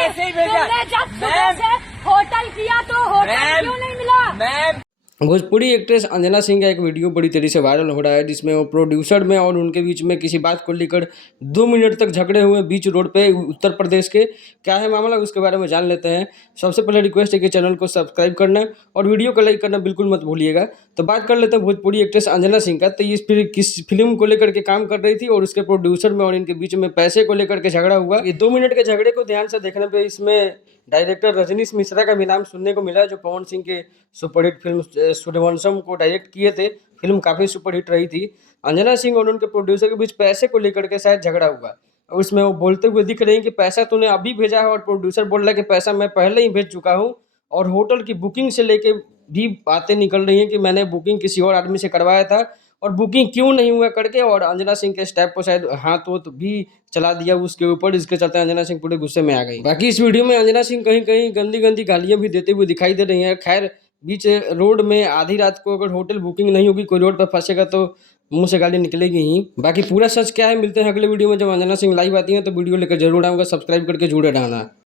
ऐसे ही भेजा। तुमने जब सुबह से होटल किया तो होटल क्यों नहीं मिला? मैम भोजपुरी एक्ट्रेस अंजना सिंह का एक वीडियो बड़ी तेजी से वायरल हो रहा है, जिसमें वो प्रोड्यूसर में और उनके बीच में किसी बात को लेकर 2 मिनट तक झगड़े हुए बीच रोड पे उत्तर प्रदेश के। क्या है मामला, उसके बारे में जान लेते हैं। सबसे पहले रिक्वेस्ट है कि चैनल को सब्सक्राइब करना और वीडियो को लाइक करना बिल्कुल मत भूलिएगा। तो बात कर लेते हैं भोजपुरी एक्ट्रेस अंजना सिंह का। तो ये फिर किस फिल्म को लेकर के काम कर रही थी और उसके प्रोड्यूसर में और इनके बीच में पैसे को लेकर के झगड़ा हुआ। ये 2 मिनट के झगड़े को ध्यान से देखने पे इसमें डायरेक्टर रजनीश मिश्रा का भी नाम सुनने को मिला, जो पवन सिंह के सुपरहिट फिल्म सूर्यवंशम को डायरेक्ट किए थे। फिल्म काफ़ी सुपरहिट रही थी। अंजना सिंह और उनके प्रोड्यूसर के बीच पैसे को लेकर के शायद झगड़ा हुआ और उसमें वो बोलते हुए दिख रही हैं कि पैसा तूने अभी भेजा है, और प्रोड्यूसर बोल रहा है कि पैसा मैं पहले ही भेज चुका हूँ। और होटल की बुकिंग से लेके भी बातें निकल रही हैं कि मैंने बुकिंग किसी और आदमी से करवाया था और बुकिंग क्यों नहीं हुआ करके, और अंजना सिंह के स्टेप को शायद हाथ वोथ भी चला दिया उसके ऊपर। इसके चलते अंजना सिंह पूरे गुस्से में आ गई। बाकी इस वीडियो में अंजना सिंह कहीं कहीं गंदी गंदी गालियां भी देते हुए दिखाई दे रही हैं। खैर, बीच रोड में आधी रात को अगर होटल बुकिंग नहीं होगी, कोई रोड पर फंसेगा तो मुंह से गाली निकलेगी ही। बाकी पूरा सच क्या है, मिलते हैं अगले वीडियो में। जब अंजना सिंह लाइव आती हैं तो वीडियो लेकर जरूर आऊँगा। सब्सक्राइब करके जुड़े रहना।